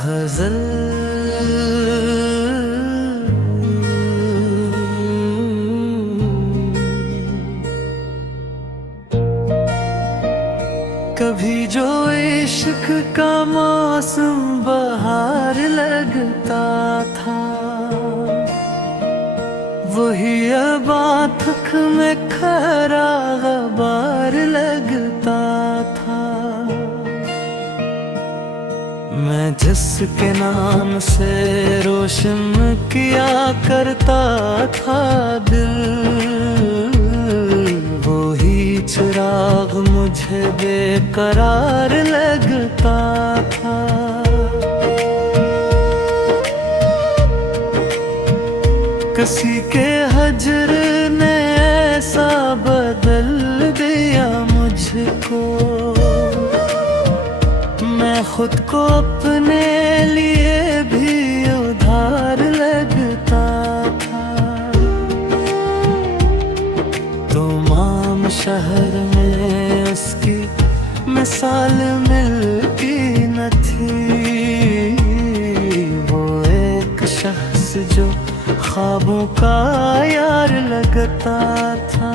गजल कभी जो इश्क का मौसम बहार लगता था, वही अब आँख में खरा गबार लगता था। मैं जिसके नाम से रोशन किया करता था दिल, वही चिराग मुझे बेकरार लगता था। किसी के हजर ने ऐसा बदल दिया मुझको, मैं खुद को अपने लिए भी उधार लगता था। तमाम शहर में उसकी मिसाल मिलती न थी, वो एक शख्स जो ख्वाबों का यार लगता था।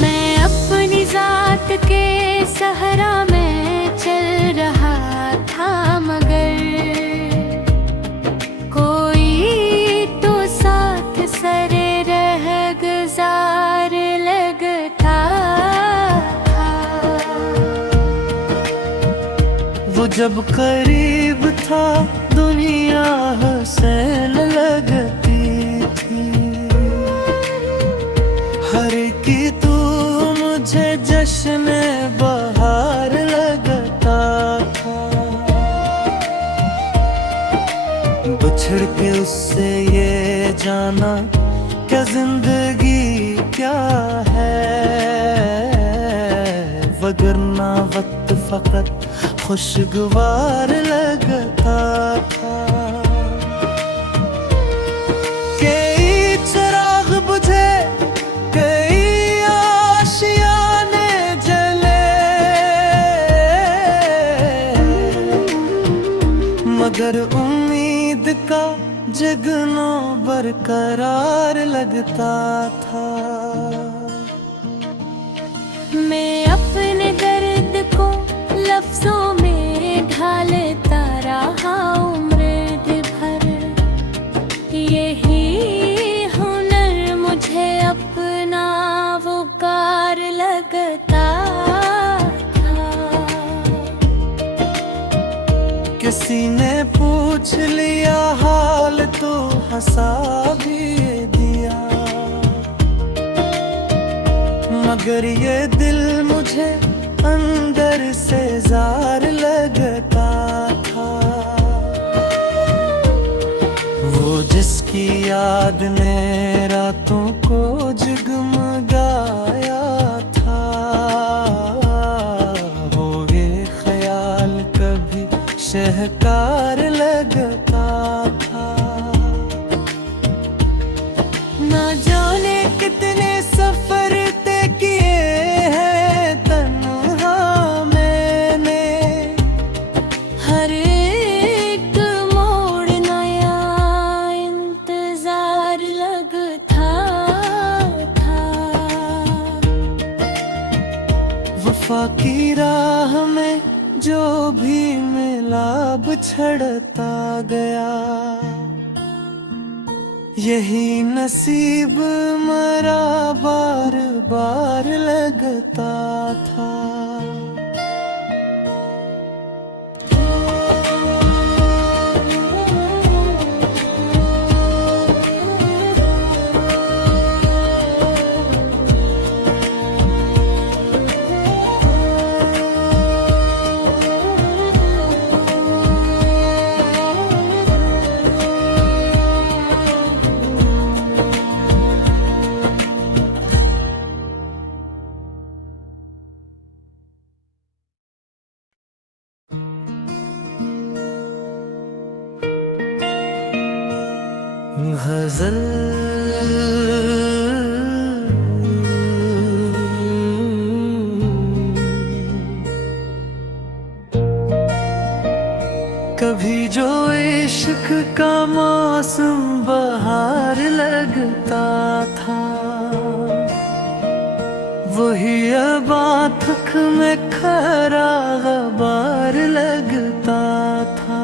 मैं अपनी जात के सहरा में चल रहा था, मगर कोई तो साथ सरे रह गुजार लगता था। वो जब करीब था दुनिया हंसने लगती थी, हर की तू मुझे जश्न बहार लगता था। बिछड़ के उससे ये जाना क्या जिंदगी क्या है, वगरना वक्त फकत खुशगवार लगता था। कई चिराग बुझे, कई आशियाने जले, मगर उम्मीद का जगनो बरकरार लगता था। मैं अपने दर्द को लफ्जों में ढालता रहा उम्र भर, यही हुनर मुझे अपना वकार लगता था। किसी ने पूछ लिया हाल तो हंसा भी दिया, मगर ये दिल मुझे अंदर से जार लगता था। वो जिसकी याद ने रातों को जगमगाया था, वो ये ख्याल कभी शहकार लगता था। ना जाने कितने सफर तय किए हैं तन्हा मैंने, हर एक मोड़ नया इंतजार लगता था। वफा की राह में जो भी मिला बिछड़ता गया, यही नसीब मरा बार बार लगता था। का मौसम बहार लगता था, वही अब आँख में खरा गबार लगता था।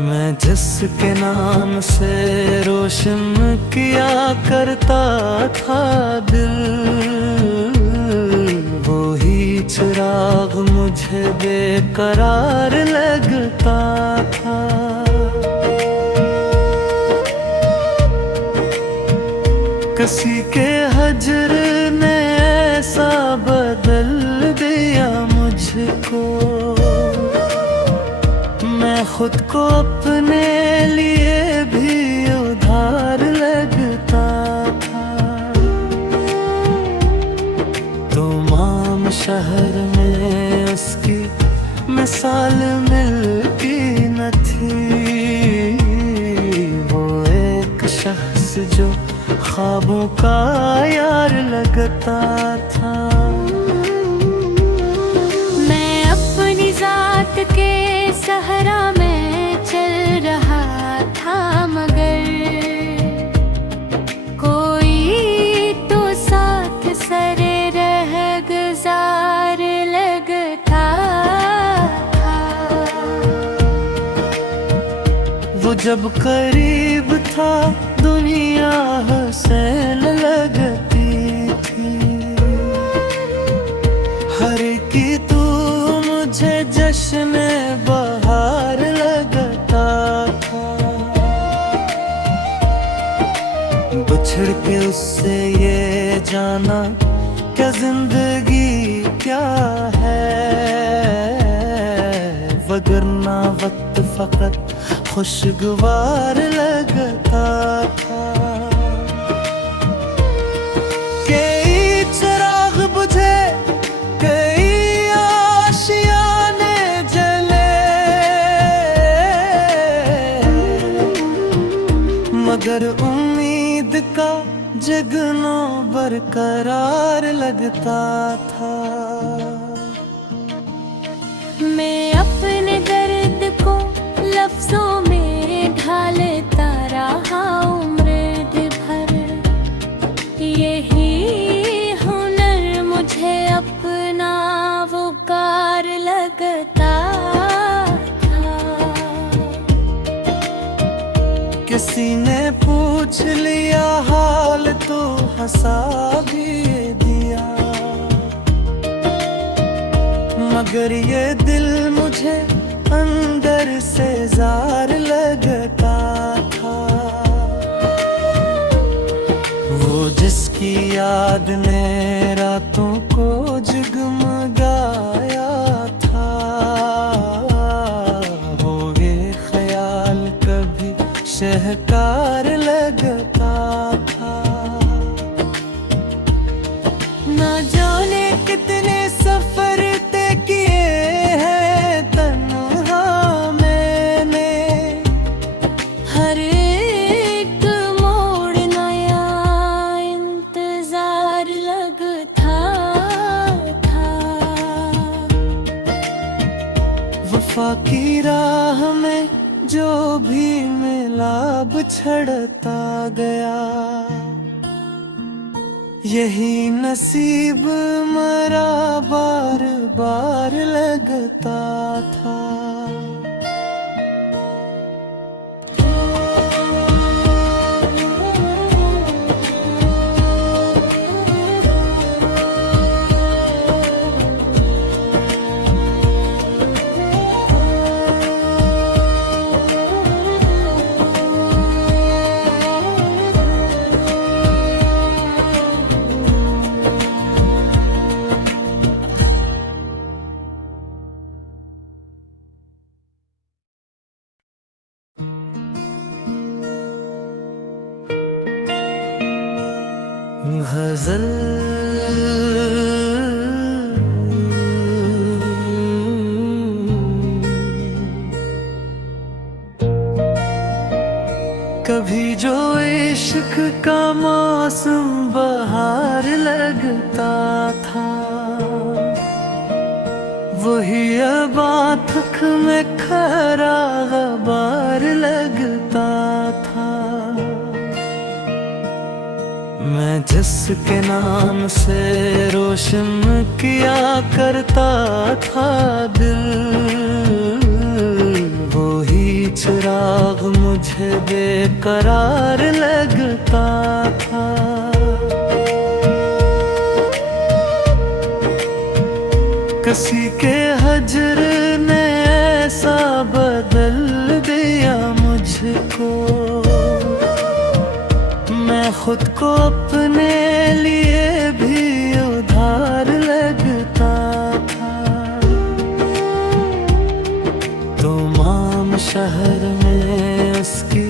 मैं जिसके नाम से रोशन किया करता था दिल, वो ही चिराग मुझे बेकरार लगता था। किसी के हजर ने ऐसा बदल दिया मुझको, मैं खुद को अपने लिए भी उधार लगता था। तमाम शहर में उसकी मिसाल मिलती न थी, वो एक शख्स जो ख्वाबों का यार लगता था। मैं अपनी जात के सहरा में चल रहा था, मगर कोई तो साथ सरे रह गुजार लगता था। वो जब करीब था दुनिया हंसने लगती थी, हर की तू मुझे जश्न बहार लगता था। बिछड़ के उससे ये जाना क्या जिंदगी क्या है, वगरना वक्त फकत खुशगवार लगता था। कई चिराग बुझे, कई आशियाने जले, मगर उम्मीद का जगनो बरकरार लगता था। मैं अपने दर्द को लफ्जों में ढालता रहा उम्र भर, यही हुनर मुझे अपना वकार लगता था। किसी ने पूछ लिया हाल तो हंसा भी दिया, मगर ये दिल मुझे अंदर से जार लगता था। वो जिसकी याद ने रातों को जगमगाया था, वो ये ख्याल कभी शहकार लगता था। ना जाने कितने सफर तय किए हैं तन्हा मैंने, हर एक मोड़ नया इंतजार लगता था। वफा की राह में जो भी मिला बिछड़ता गया, यही नसीब मरा बार बार लगता था। गजल कभी जो इश्क का मौसम बहार लगता था, वही अब आँख में खरा गबार लगता था। मैं जिसके नाम से रोशन किया करता था दिल, वो ही चिराग मुझे बेकरार लगता था। किसी के हजर ने ऐसा बदल दिया मुझको, मैं खुद को अपने लिए भी उधार लगता था। तमाम शहर में उसकी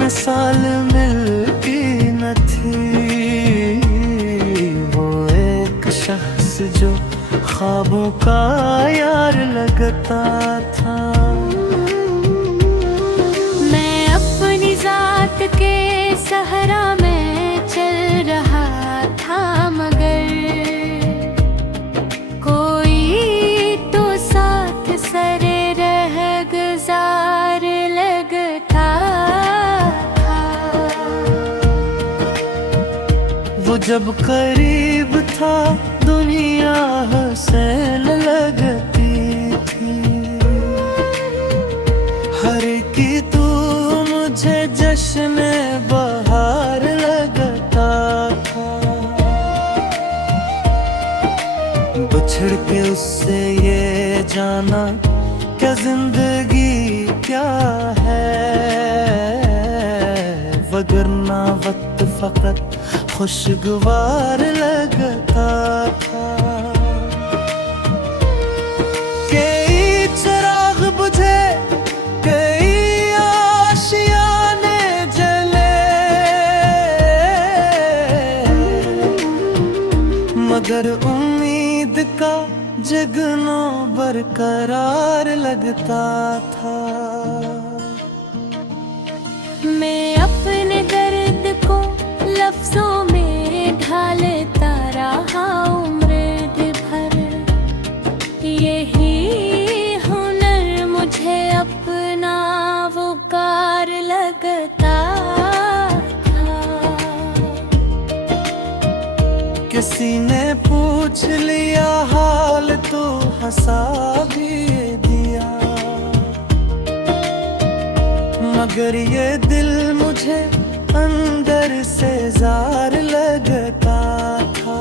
मिसाल मिलती न थी, वो एक शख्स जो ख्वाबों का यार लगता था। मैं अपनी जात के सहरा में चल रहा था, मगर कोई तो साथ सरे रह गुजार लगता था। वो जब करीब था दुनिया हंसने लगती थी, हर की तू मुझे जश्न बहार लगता था। बिछड़ के उससे ये जाना क्या जिंदगी क्या है, वगरना वक्त फकत खुशगवार लगता था। कई चिराग बुझे, कई आशियाने जले, मगर उम्मीद का जगनो बरकरार लगता था। मैं अपने दर्द को लफ्जों में ढालता रहा उम्र भर, यही हुनर मुझे अपना वकार लगता था। किसी ने पूछ लिया हाल तो हंसा भी दिया, मगर ये दिल मुझे अंदर से जार लगता था।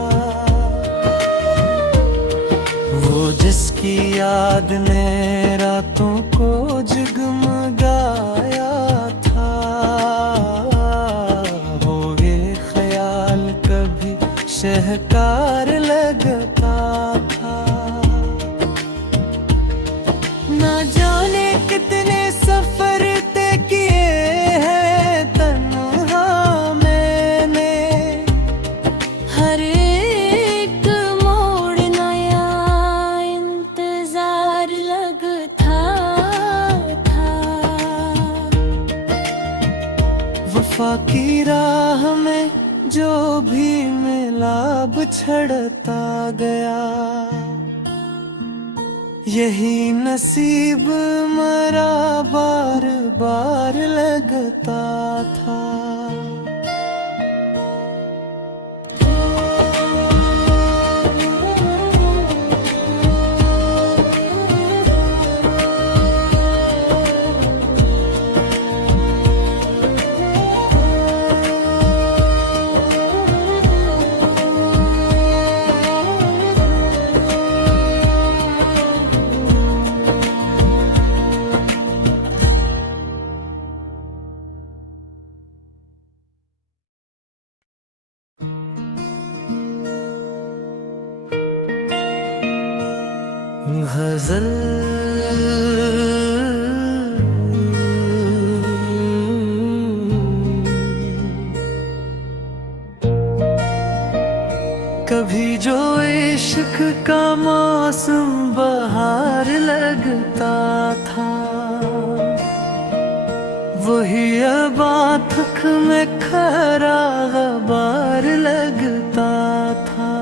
वो जिसकी याद ने रातों को जगमगाया था, वो ये ख्याल कभी शहकार लगता था। ना जाने कितने सफर तय किए हैं तन्हा मैंने, हर एक मोड़ नया इंतजार लगता था। वफा की राह में जो भी मिला बिछड़ता गया, यही नसीब मरा बार बार लगता था। गजल कभी जो इश्क का मौसम बहार लगता था, वही अब आँख में खरा गबार लगता था।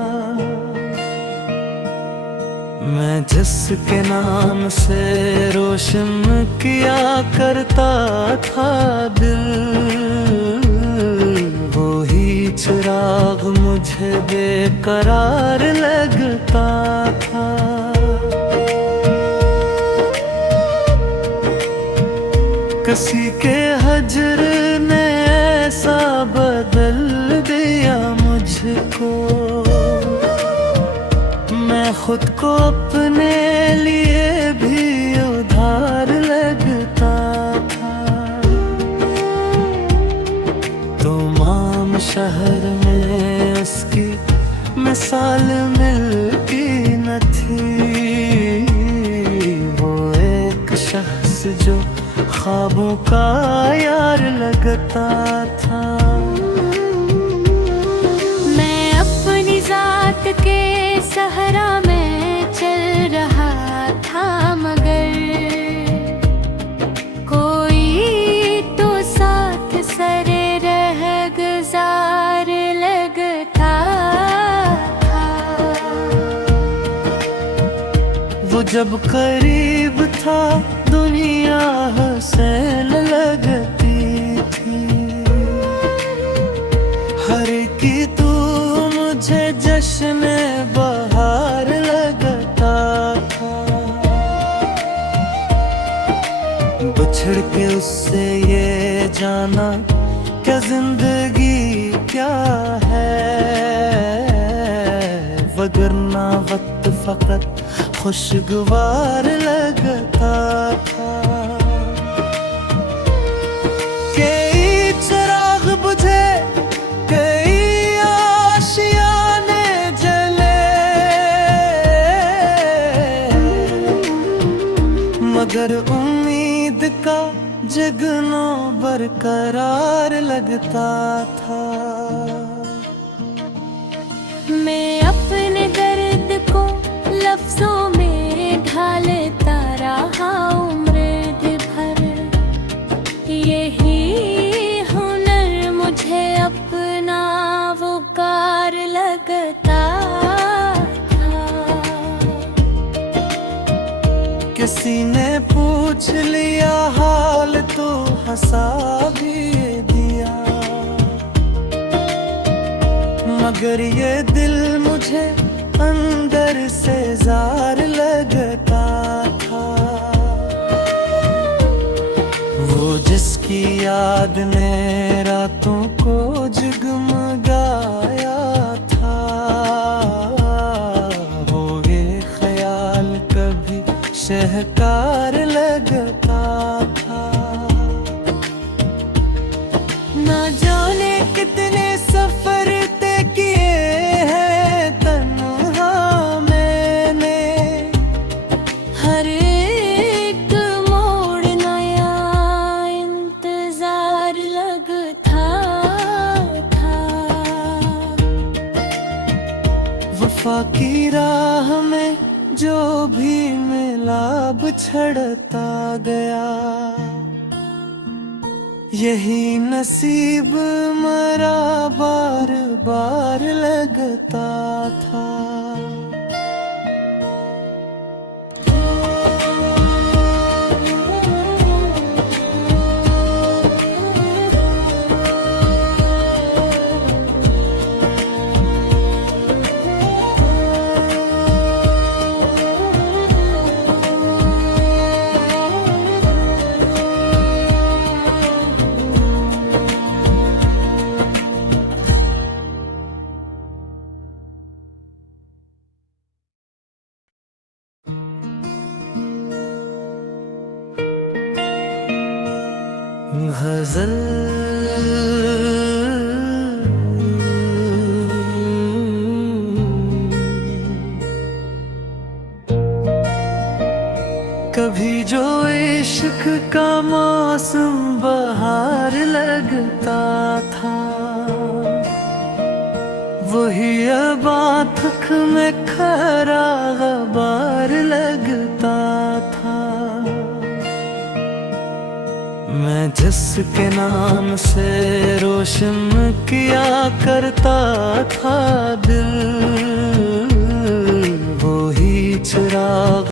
मैं जिसके नाम से रोशन किया करता था दिल, वो ही चिराग मुझे बेकरार लगता था। किसी के हजर ने ऐसा बदल दिया मुझको, मैं खुद को अपने लिए भी उधार लगता था। तमाम शहर में उसकी मिसाल मिलती न थी, वो एक शख्स जो ख्वाबों का यार लगता था। मैं अपनी जात के सहरा में चल रहा था, मगर कोई तो साथ सरे रह गुजार लगता था। वो जब करीब था दुनिया हंसने लगती थी, हर की तू मुझे जश्न बहार लगता था। बिछड़ के उससे ये जाना क्या जिंदगी क्या है, वगरना वक्त फकत खुशगवार लगता था। कई चिराग बुझे, कई आशियाने जले, मगर उम्मीद का जगना बरकरार लगता था। मैं अपने दर्द को लफ्जों में ढालता रहा उम्र भर, यही हुनर मुझे अपना वकार लगता था। किसी ने पूछ लिया हाल तो हंसा भी दिया, मगर ये दिल मुझे अंदर से जार लगता था। वो जिसकी याद ने रातों को जगमगाया था, वो ये ख्याल कभी शहकार लगता था। ना जाने कितने सफर तय किए हैं तन्हा मैंने, हर एक मोड़ नया इंतजार लगता था। वफा की राह में जो भी मिला बिछड़ता गया, यही नसीब मरा बार बार लगता था। गजल कभी जो इश्क का मौसम बहार लगता था, वही अब आँख में खरा गबार लगता था। मैं जिसके नाम से रोशन किया करता था दिल, वो ही चिराग